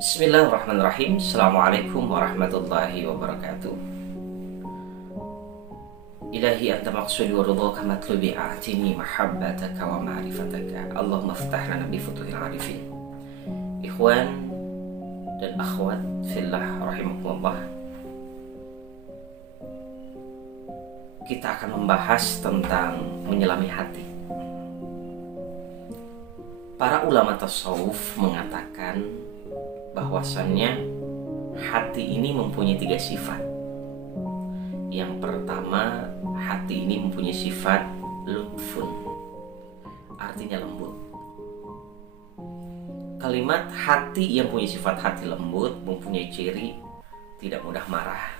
Bismillahirrahmanirrahim. Assalamualaikum warahmatullahi wabarakatuh. Ilahi anta maqsudi wa ridhaka matlubi a'tini mahabbataka wa ma'rifataka. Allahumma ftah lana bi futuhil arifin. Ikhwan dan akhwat fillah rahimakumullah. Kita akan membahas tentang menyelami hati. Para ulama tasawuf mengatakan bahwasannya hati ini mempunyai 3 sifat. Yang pertama, hati ini mempunyai sifat lutfun, artinya lembut. Kalimat hati yang punya sifat hati lembut mempunyai ciri tidak mudah marah.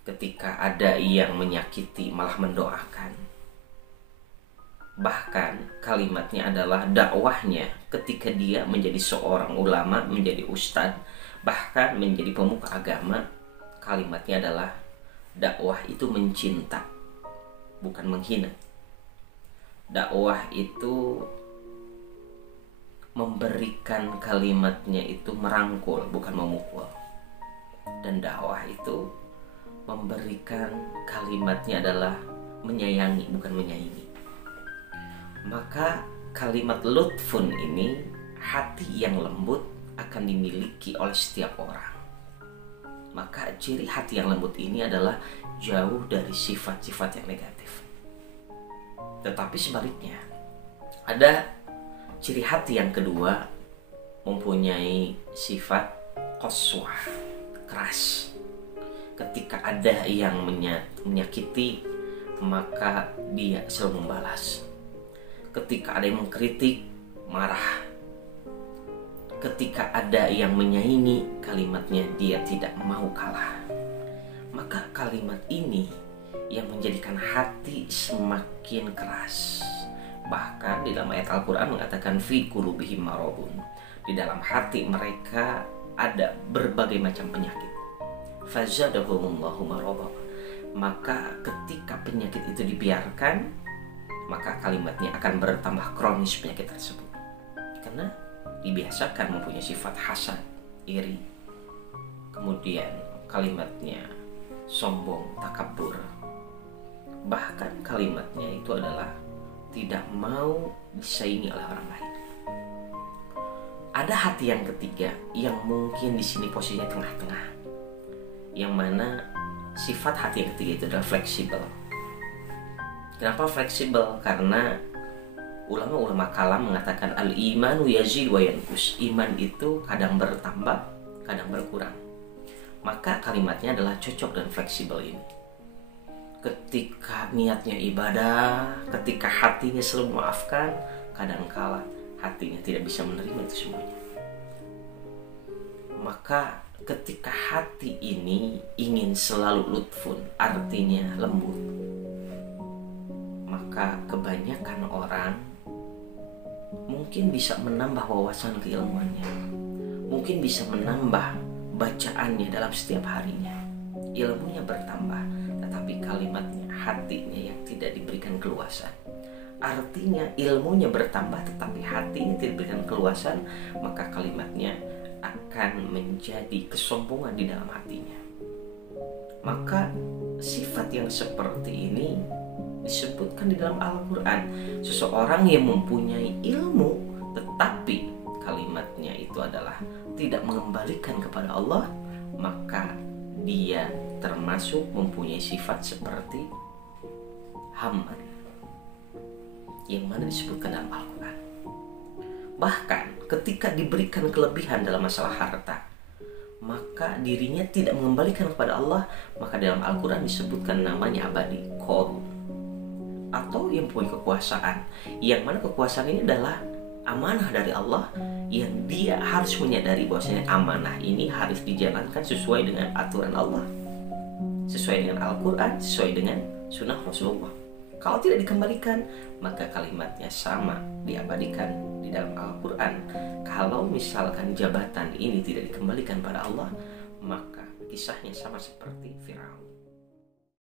Ketika ada yang menyakiti malah mendoakan. Bahkan kalimatnya adalah dakwahnya ketika dia menjadi seorang ulama, menjadi ustadz, bahkan menjadi pemuka agama. Kalimatnya adalah dakwah itu mencinta, bukan menghina. Dakwah itu memberikan kalimatnya itu merangkul, bukan memukul. Dan dakwah itu memberikan kalimatnya adalah menyayangi, bukan menyaingi. Maka kalimat lutfun ini, hati yang lembut akan dimiliki oleh setiap orang. Maka ciri hati yang lembut ini adalah jauh dari sifat-sifat yang negatif. Tetapi sebaliknya, ada ciri hati yang kedua, mempunyai sifat qaswah, keras. Ketika ada yang menyakiti, maka dia selalu membalas. Ketika ada yang mengkritik, marah. Ketika ada yang menyaingi, kalimatnya dia tidak mau kalah. Maka kalimat ini yang menjadikan hati semakin keras. Bahkan di dalam ayat Al-Quran mengatakan fi qulubihim maradun. Di dalam hati mereka ada berbagai macam penyakit. Fazadahumullahu marada. Maka ketika penyakit itu dibiarkan, maka kalimatnya akan bertambah kronis penyakit tersebut. Karena dibiasakan mempunyai sifat hasad, iri. Kemudian kalimatnya sombong, takabur. Bahkan kalimatnya itu adalah tidak mau disaingi oleh orang lain. Ada hati yang ketiga yang mungkin di sini posisinya tengah-tengah. Yang mana sifat hati yang ketiga itu adalah fleksibel. Kenapa fleksibel? Karena ulama-ulama kalam mengatakan al-imanu yazid wa yanqus. Iman itu kadang bertambah, kadang berkurang. Maka kalimatnya adalah cocok dan fleksibel ini. Ketika niatnya ibadah, ketika hatinya selalu memaafkan, kadangkala hatinya tidak bisa menerima itu semuanya. Maka ketika hati ini ingin selalu lutfun, artinya lembut, maka kebanyakan orang mungkin bisa menambah wawasan keilmuannya, mungkin bisa menambah bacaannya dalam setiap harinya, ilmunya bertambah, tetapi kalimatnya, hatinya yang tidak diberikan keluasan. Artinya ilmunya bertambah tetapi hatinya tidak diberikan keluasan, maka kalimatnya akan menjadi kesombongan di dalam hatinya. Maka sifat yang seperti ini disebutkan di dalam Al-Quran. Seseorang yang mempunyai ilmu tetapi kalimatnya itu adalah tidak mengembalikan kepada Allah, maka dia termasuk mempunyai sifat seperti Haman yang mana disebutkan dalam Al-Quran. Bahkan ketika diberikan kelebihan dalam masalah harta, maka dirinya tidak mengembalikan kepada Allah, maka dalam Al-Quran disebutkan namanya abadi, Qarun. Atau yang punya kekuasaan, yang mana kekuasaan ini adalah amanah dari Allah, yang dia harus menyadari bahwasanya amanah ini harus dijalankan sesuai dengan aturan Allah, sesuai dengan Al-Quran, sesuai dengan sunnah Rasulullah. Kalau tidak dikembalikan, maka kalimatnya sama diabadikan di dalam Al-Quran. Kalau misalkan jabatan ini tidak dikembalikan pada Allah, maka kisahnya sama seperti Firaun.